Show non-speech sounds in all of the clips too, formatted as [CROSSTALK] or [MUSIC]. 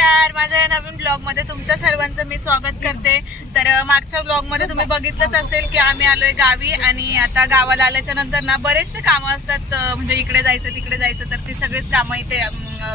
नमस्कार. माझ्या या नवीन ब्लॉगमध्ये तुमच्या सर्वांचं मी स्वागत करते. तर मागच्या ब्लॉगमध्ये तुम्ही बघितलंच असेल की आम्ही आलोय गावी आणि आता गावाला आल्याच्यानंतर ना बरेचसे कामं असतात म्हणजे इकडे जायचं तिकडे जायचं तर ती सगळीच कामं इथे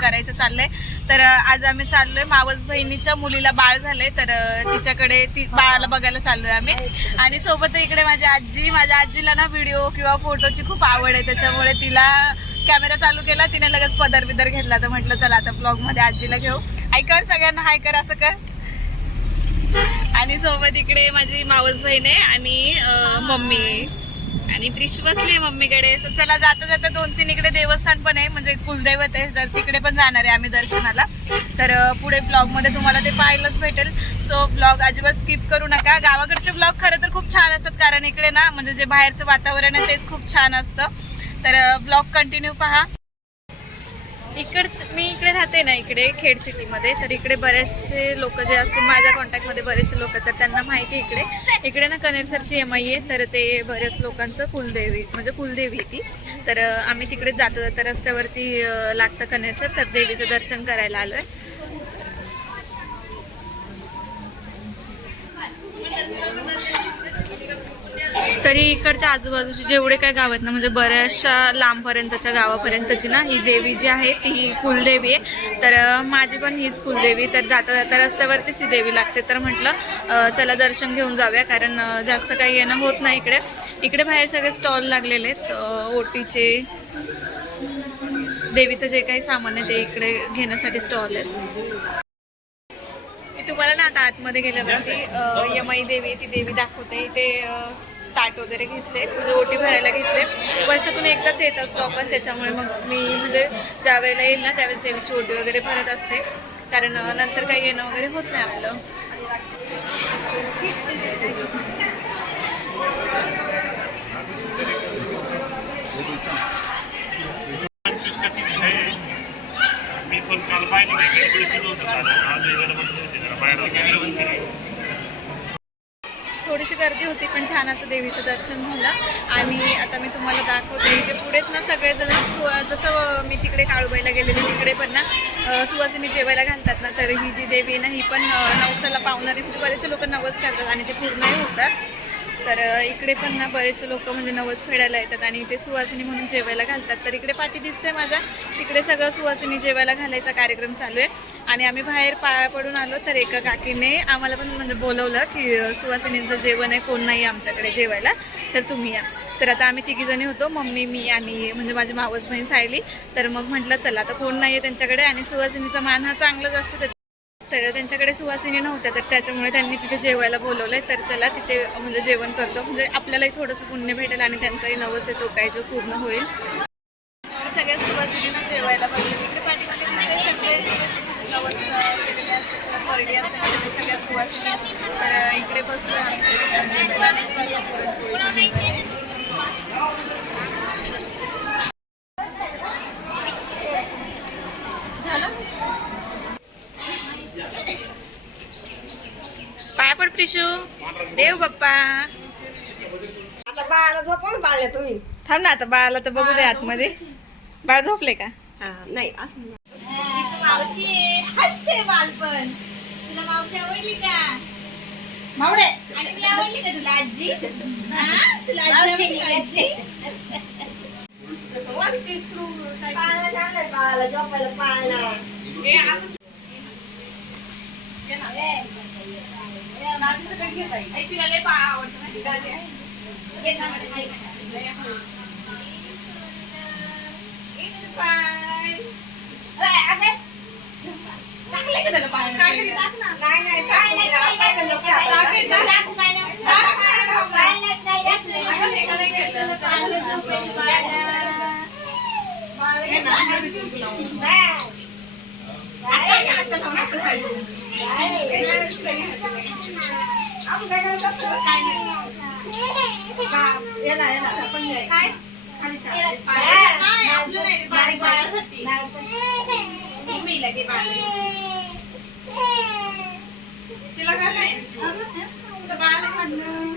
करायचं चाललंय. तर आज आम्ही चाललोय मावस बहिणीच्या मुलीला बाळ झालंय तर तिच्याकडे ती बाळाला बघायला चाललोय आम्ही. आणि सोबत इकडे माझी आजी माझ्या आजीला ना व्हिडिओ किंवा फोटोची खूप आवड आहे. त्याच्यामुळे तिला कॅमेरा चालू केला तिने लगेच पदर बिदर घेतला. तर म्हटलं चला आता ब्लॉगमध्ये आजीला घेऊ. हाय कर सगळ्यांना हाय कर असं कर. आणि सोबत इकडे माझी मावस बहीण आहे आणि मम्मी आणि त्रिश बसली मम्मीकडे. चला जाता जाता दोन तीन इकडे देवस्थान पण आहे. म्हणजे कुलदैवत आहे. तर तिकडे पण जाणार आहे आम्ही दर्शनाला. तर पुढे ब्लॉगमध्ये तुम्हाला ते पाहायलाच भेटेल. सो ब्लॉग अजिबात स्किप करू नका. गावाकडचे ब्लॉग खरं तर खूप छान असतात. कारण इकडे ना म्हणजे जे बाहेरचं वातावरण आहे तेच खूप छान असतं. तर ब्लॉग कंटिन्यू पहा. इकडच मी इकडे राहते ना इकडे खेड सिटीमध्ये. तर इकडे बरेचसे लोक जे असतील माझ्या कॉन्टॅक्टमध्ये बरेचसे लोक तर त्यांना माहिती आहे इकडे. इकडे ना कनेरसरची एम आय आहे. तर ते बऱ्याच लोकांचं कुलदेवी म्हणजे कुलदेवी आहे ती. तर आम्ही तिकडे जाता. जाता रस्त्यावरती लागतं कनेरसर तर देवीचं दर्शन करायला आलोय. तरी इकडच्या आजूबाजूचे जेवढे काय गाव आहेत ना म्हणजे बऱ्याचशा लांबपर्यंतच्या गावापर्यंतची ना ही देवी जी आहे ती ही कुलदेवी आहे. तर माझी पण हीच कुलदेवी तर जाता जाता रस्त्यावरतीच ही देवी लागते. तर म्हटलं चला दर्शन घेऊन जाऊया कारण जास्त काही येणं होत नाही इकडे. इकडे बाहेर सगळे स्टॉल लागलेले आहेत. ओटीचे देवीचं जे काही सामान आहे ते इकडे घेण्यासाठी स्टॉल आहेत. मी तुम्हाला ना आता आतमध्ये गेल्यावरती यमाई देवी ती देवी दाखवते. इथे ताट वगैरे घेतले म्हणजे ओटी भरायला घेतले. वर्षातून एकदाच येत असतो आपण त्याच्यामुळे मग मी म्हणजे ज्या वेळेला येईल ना त्यावेळेस देवीची ओटी वगैरे भरत असते. कारण नंतर काही येणं वगैरे होत नाही आपलं. मी पण काल नाही इकडे फिरलो होतो काल. आज इकडे बंद होते जरा बाहेर गेलं बंद केली. थोडीशी गर्दी होती पण छान असं देवीचं दर्शन झालं. आणि आता मी तुम्हाला दाखवते इथे पुढेच ना सगळेजण सु जसं मी तिकडे काळूबाईला गेलेली तिकडे पण ना सुवासिनी जेवायला घालतात ना तर ही जी देवी आहे ना ही पण नवसाला पावणारी म्हणजे बरेचसे लोक नवस करतात आणि ते पूर्णही होतात. तर इकडे पण ना बरेचसे लोक म्हणजे नवस फेडायला येतात आणि ते सुवासिनी म्हणून जेवायला घालतात. तर इकडे पाठी दिसते माझ्या. तिकडे सगळं सुवासिनी जेवायला घालायचा कार्यक्रम चालू आहे. आणि आम्ही बाहेर पाया पडून आलो तर एका काकीने आम्हाला पण म्हणजे बोलवलं की सुवासिनींचं जेवण आहे कोण नाही आमच्याकडे जेवायला. तर तुम्ही या. तर आता आम्ही तिघीजणी होतो. मम्मी मी आणि म्हणजे माझी मावस बहीण सायली. तर मग म्हटलं चला आता कोण नाही आहे त्यांच्याकडे आणि सुवासिनीचा मान हा चांगलाच असतो तर त्यांच्याकडे सुवासिनी नव्हत्या तर त्याच्यामुळे त्यांनी तिथे जेवायला बोलवलंय. तर चला तिथे म्हणजे जेवण करतो. म्हणजे आपल्यालाही थोडंसं पुण्य भेटेल आणि त्यांचाही नवस आहे तो काय जो पूर्ण होईल. सगळ्या सुवासिनींना जेवायला बसले इकडे दिसते सगळे. नवस असतात सगळ्या सुवासिनी तर इकडे बसलो आम्ही सगळेजण जेवायला नुसतं असं पुरणपोळीचं जेवण आहे. झालं देव बाप्पा आता बाळाला झोपून पाळले तुम्ही. थांब ना आता बाळाला तर बघू दे आतमध्ये. बाळ झोपले का? हा नाही असं. मावशी हसते बालपण तुला मावशी आवडली का? मावडे आणि मी आवडली का तुला आजी? हा? तुला आजी आवडली झोपायला पाळला आई, तिला नाही काय नाही. बाळाला लावून आपण नाही.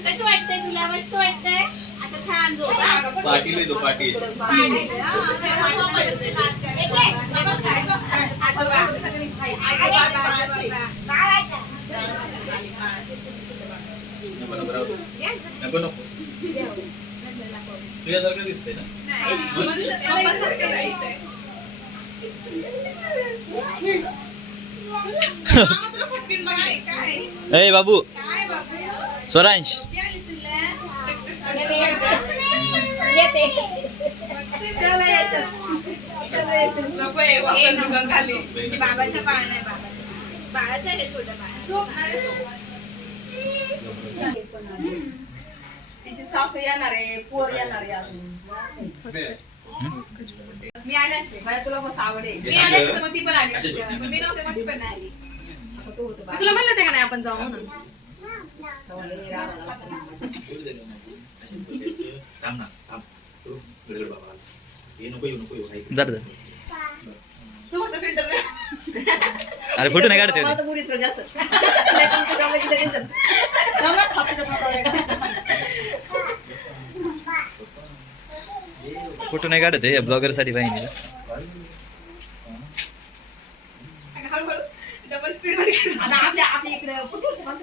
कसं वाटतंय तुला? मस्त वाटतंय? आता छान झोप? पाटील येतो. पाटील नको नको राहू दे. नको नको. तुझ्यासारखं दिसतंय ना? [LAUGHS] ए बाबू स्वरांश बाबाच्या बाळ बाबाच्या छोट्या बाळाचं तिची सासू येणार आहे पोर येणार आहे अजून मी आले असते मला तुला बस आवड आहे मी आले असते मग ती पण आली मी नव्हते मग ती पण आली मी तुला म्हणलं होते का नाही आपण जाऊ म्हणून? थांब ना थांब तू गडगड बाबा ये नको येऊ नको येऊ ऐक. जा जा. तू होतं फिल्टर अरे फोटो नाही काढते मुलीच जास्त नाही. पण फोटो नाही काढत आहे ब्लॉगरसाठी पाहिजे हळूहळू डबल स्पीडमध्ये गेली. आता आपल्या आपल्या इकडे पुढच्या वर्षी कोणतं ते? काय? कोणतं ते? आमचं काढायची. काय बा? आता येणार आहे. सकाळी बाळाला म्हणलं होतं मम्मीला वाटतं हाती शुभेच्छा दे.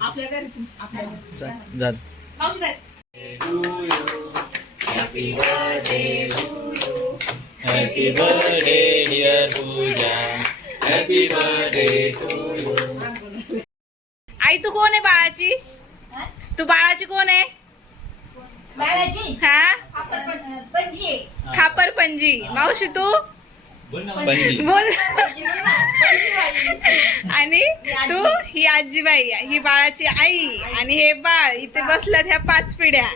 आपल्या घरी आपल्या घरी. जा जा मावशी काय? Happy birthday dear Pooja happy birthday आई तू कोण आहे बाळाची? तू बाळाची कोण आहे? बाळाची? हा? पणजी खापर पंजी मावशी तू? बोल आणि तू? ही आजीबाई ही बाळाची आई. आणि हे बाळ इथे बसल्यात ह्या पाच पिढ्या.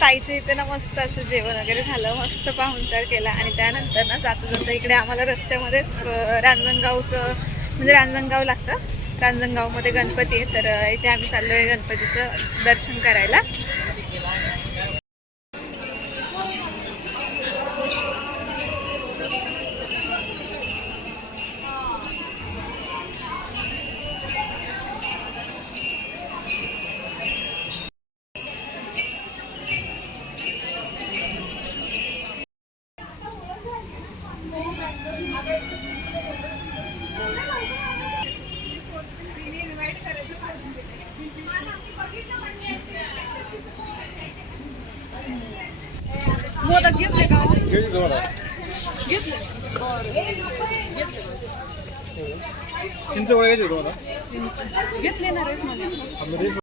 ताईच्या इथे ना मस्त असं जेवण वगैरे झालं मस्त पाहुणचार केला आणि त्यानंतर ना जाता जाता इकडे आम्हाला रस्त्यामध्येच रांजणगावचं म्हणजे रांजणगाव लागतं. रांजणगावमध्ये गणपती आहे तर इथे आम्ही चाललो आहे गणपतीचं दर्शन करायला. मोदक घेतले का? घेतले ना रेस मध्ये